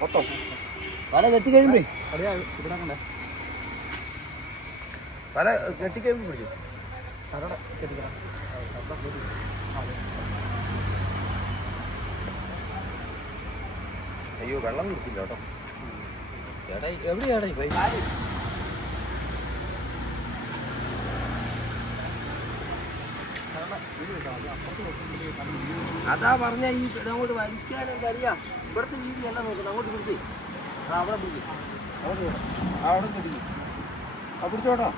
മൊത്തം വല കെട്ടി കഴിയുമ്പേ വല കെട്ടി കഴിയുമ്പോൾ പിടിക്കും. അയ്യോ വെള്ളം കുടിച്ചില്ല കേട്ടോ. ചേട്ടാ എവിടെയാടാ പോയി? അതാ പറഞ്ഞ ഈ അങ്ങോട്ട് വലിക്കാനൊക്കെ അറിയാം. ഇവിടുത്തെ രീതി എല്ലാം നോക്കണം. അങ്ങോട്ട് പിടിച്ചേ. അവിടെ പിടിക്കും. അവിടെ പിടിക്കും. ആ പിടിച്ചോട്ടോ.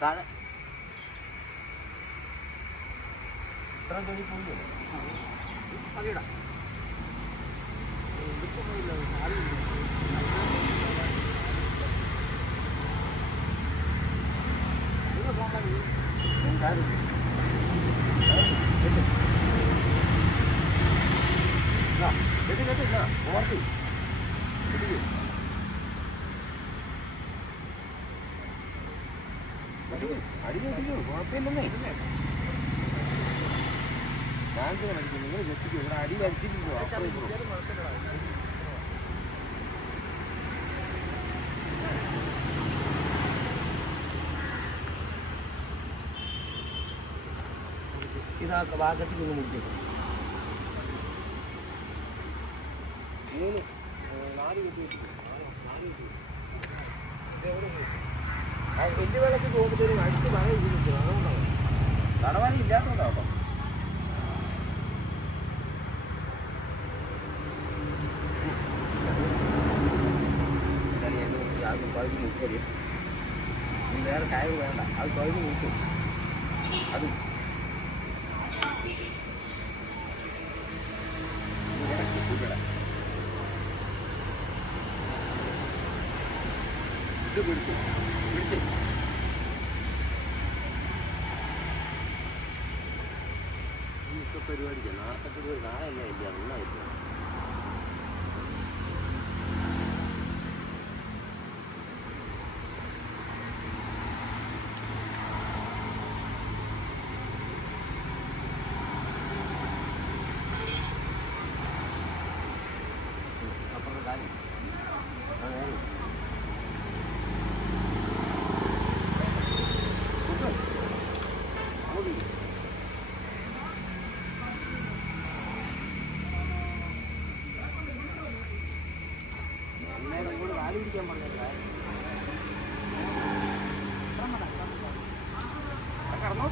താഴെ ഇത്രയും തൊഴി പോയില്ലേ? മതിയിടാം. അടിക്കോ കുഴപ്പമില്ലെന്നേ. ഞാൻ അടിക്കും. നിങ്ങൾ കെട്ടിക്കോ. ഇവിടെ അടി വരച്ചിരിക്കോ. ഇതാ ഭാഗത്തേക്ക് ഒന്ന് മുടിക്കും. 3 4 കെട്ടി വലിയ വെള്ളത്തിൽ പോകുമ്പോഴത്തേനും അടുത്ത് വല ഇരിക്കും. അതുകൊണ്ടാണ് തടവല ഇല്ലാത്തതുകൊണ്ടാട്ടോ. അത് പകുതി മുക്കല്. വേറെ കയറ് വേണ്ട. അത് പകുതി മുക്കും. അത് ഇത് പിടിച്ചു ഈ പരിപാടിക്ക് നാളത്തെ നാളെയല്ല ഇല്ല ഒന്നായിട്ട്. അപ്പുറത്തെ കാര്യം പിടിക്കാൻ പറഞ്ഞില്ല. കടന്നോ.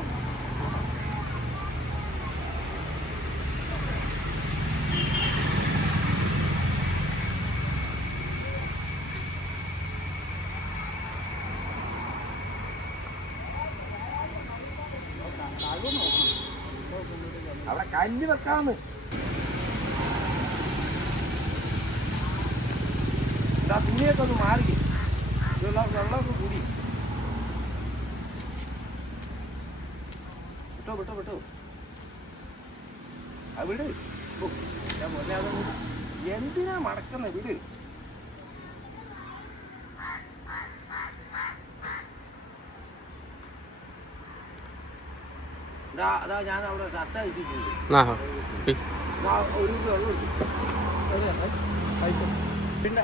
അവിടെ കല്ല് വെക്കാന്ന്. തുണിയൊക്കെ ഒന്ന് മാറി. വെള്ളമൊക്കെ കൂടി. വിട്ടോ ആ വിട്. ഞാൻ പോലെ എന്തിനാ മടക്കുന്ന വിട്. അതാ ഞാൻ അവിടെ ഷർട്ട വെച്ചിട്ടുണ്ട്. ഒരു വെള്ളം എടുത്തു. പിന്നെ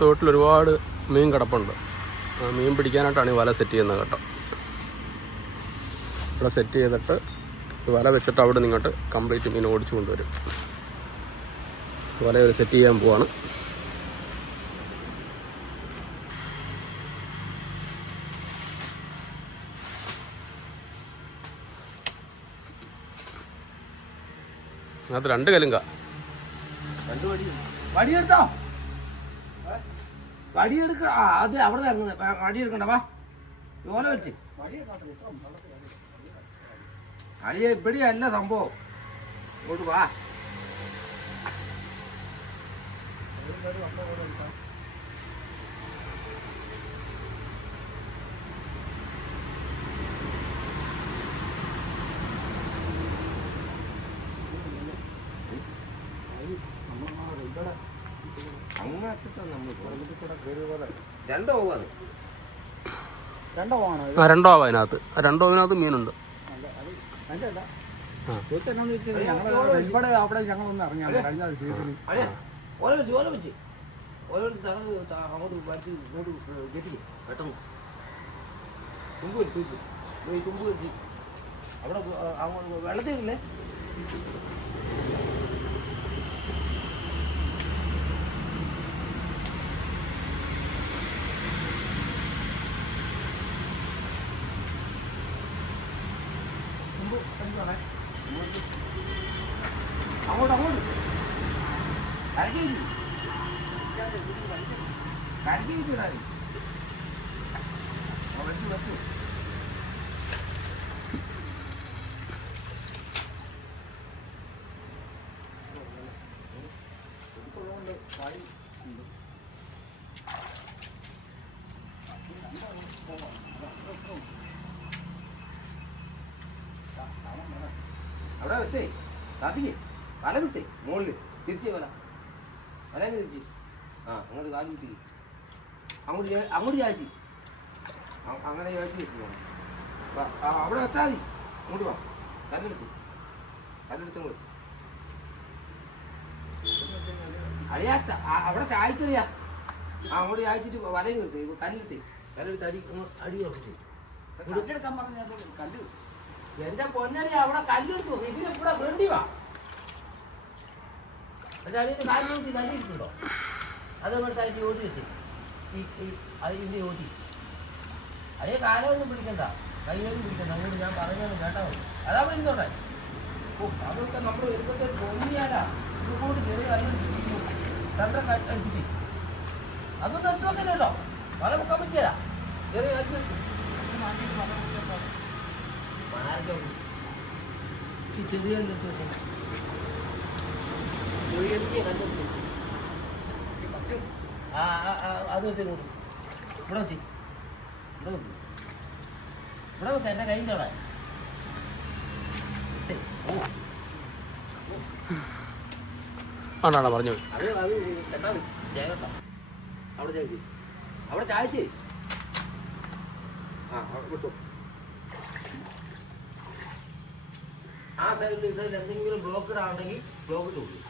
തോട്ടിൽ ഒരുപാട് മീൻ കിടപ്പുണ്ട്. മീൻ പിടിക്കാനായിട്ടാണ് ഈ വല സെറ്റ് ചെയ്യുന്നത് കേട്ടോ. ഇവിടെ സെറ്റ് ചെയ്തിട്ട് വല വെച്ചിട്ട് അവിടെ നിന്ന് ഇങ്ങോട്ട് കംപ്ലീറ്റ് മീൻ ഓടിച്ചു കൊണ്ടുവരും. വല ഒരു സെറ്റ് ചെയ്യാൻ പോവാണ്. അത് 2 കലുങ്ക. 2 വടിയെടുത്തോ. വടിയെടുക്ക. അത് അവിടെ ഇറങ്ങുന്നത്. വടിയെടുക്കണ്ട. വാ ഓല വെച്ച് അളിയ ഇവിടെയല്ല സംഭവം. ഇങ്ങോട്ട് വാ. അങ്ങാറ്റിട്ടാ നമ്മൾ കയറിയ പോലെ 2 ഓവാണ്. 2 ഓവാണോ? 2 ഓവ അതിനകത്ത്. 2 ഓവിനകത്ത് മീനുണ്ട്. ഇവിടെ അവിടെ ഞങ്ങളൊന്ന് ഇറങ്ങിയാണ് കഴിഞ്ഞ സീസണിൽ. ഓല വെച്ച് അങ്ങോട്ട് വലിച്ച് ഇങ്ങോട്ട് കെട്ടി പെട്ടെന്ന് തുമ്പ് വെച്ച് അവിടെ വെള്ളത്തിലില്ലേ. അങ്ങോട്ട് കരക്കിടാൻ വെച്ചു. അവിടെ വെച്ചേ കാത്തിക്ക് വല വിട്ടേ മുകളിൽ തിരിച്ചേ വല തിരിച്ച് അങ്ങോട്ട് കാല് വിട്ടി അങ്ങോട്ട് ചായച്ചി അങ്ങനെ ചായച്ച് വെച്ച് പോകണം. അവിടെ വെച്ചാൽ മതി. അങ്ങോട്ട് വാ. കല്ലെടുത്ത് അങ്ങോട്ട് അഴിയാ അവിടെ ചായക്കറിയാ. അങ്ങോട്ട് ചായച്ചിട്ട് വലയും എടുത്ത് കല്ലെടുത്ത് അടി ഉറപ്പിച്ചു. കല്ല് എന്റെ പൊന്നടി അവിടെ കല്ലെടുത്തു. ഇതിന് കൂടെ ഫ്രണ്ടി വാ. അതിന് കാലിലോട്ടി കല്ലിരിക്കുന്നുണ്ടോ? അതേപോലെ അതിൻ്റെ ഓട്ടി വെച്ച് ഇതിൻ്റെ ഓട്ടി അതേ കാലമൊന്നും പിടിക്കണ്ട, കൈയൊന്നും പിടിക്കണ്ട. അങ്ങോട്ട് ഞാൻ പറയുന്നത് കേട്ടാ മതി. അതാ പിടിക്കുന്നോട്ടെ. അതൊക്കെ നമ്മൾ വരുമ്പോഴത്തെ പൊന്നിയാലാ ഇതുകൊണ്ട് ചെറിയ കല്ലും അടുപ്പിച്ച് അതൊന്നും എടുത്തു വെക്കല്ലോ. വല മുക്കാൻ പറ്റിയല്ല. ചെറിയ കല്ല് വെച്ച് ചെറിയ കല്ലെടുത്ത് വെച്ചേ. അതെടുത്ത് കൂടി ഇവിടെ വെച്ച് എന്റെ കയ്യിൻ്റെ അവിടെ ആണോ പറഞ്ഞു. അത് എന്നാ ചേട്ടാ അവിടെ ചായച്ച് അവിടെ ചായച്ചേ. വിട്ടു. ആ സൈഡിൽ ഈ സൈഡിൽ എന്തെങ്കിലും ബ്ലോക്ക് ഇടാണെങ്കിൽ ബ്ലോക്ക് ഇട്ട് കൊടുക്കും.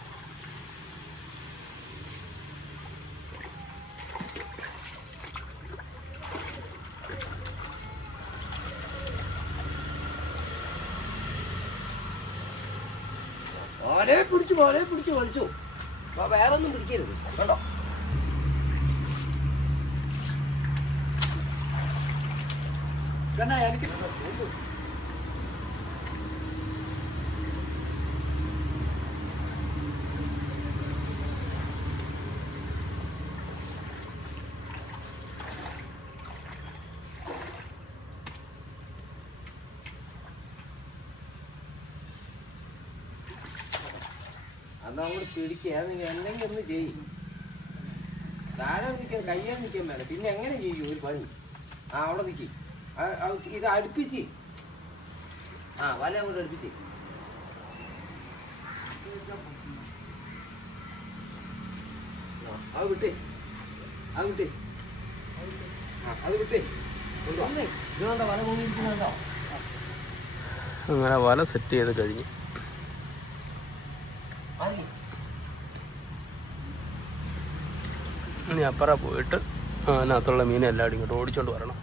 ഓലയെ പിടിച്ചു വലിച്ചു. വേറെ ഒന്നും പിടിക്കരുത് കേട്ടോ. എനിക്ക് അന്ന് അങ്ങോട്ട് പിടിക്കുക. എന്തെങ്കിലും ഒന്ന് ചെയ്യും. ധാരാളം നിൽക്കാൻ കയ്യാൻ നിൽക്കാൻ മേലെ പിന്നെ എങ്ങനെ ചെയ്യും ഒരു പണി? അവിടെ നിൽക്കി ഇത് അടുപ്പിച്ച് വല അങ്ങോട്ട് അടുപ്പിച്ച് അത് വിട്ടേ ഇതുകൊണ്ടോ വല പൊങ്ങിയിരിക്കുന്നുണ്ടോ? അങ്ങനെ വല സെറ്റ് ചെയ്ത് കഴിഞ്ഞ് ഇനി അപ്പുറം പോയിട്ട് അതിനകത്തുള്ള മീനെല്ലാം ഇങ്ങോട്ട് ഓടിച്ചോണ്ട് വരണം.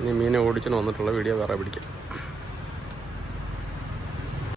ഇനി മീനെ ഓടിച്ചിട്ട് വന്നിട്ടുള്ള വീഡിയോ വേറെ പിടിക്കാം.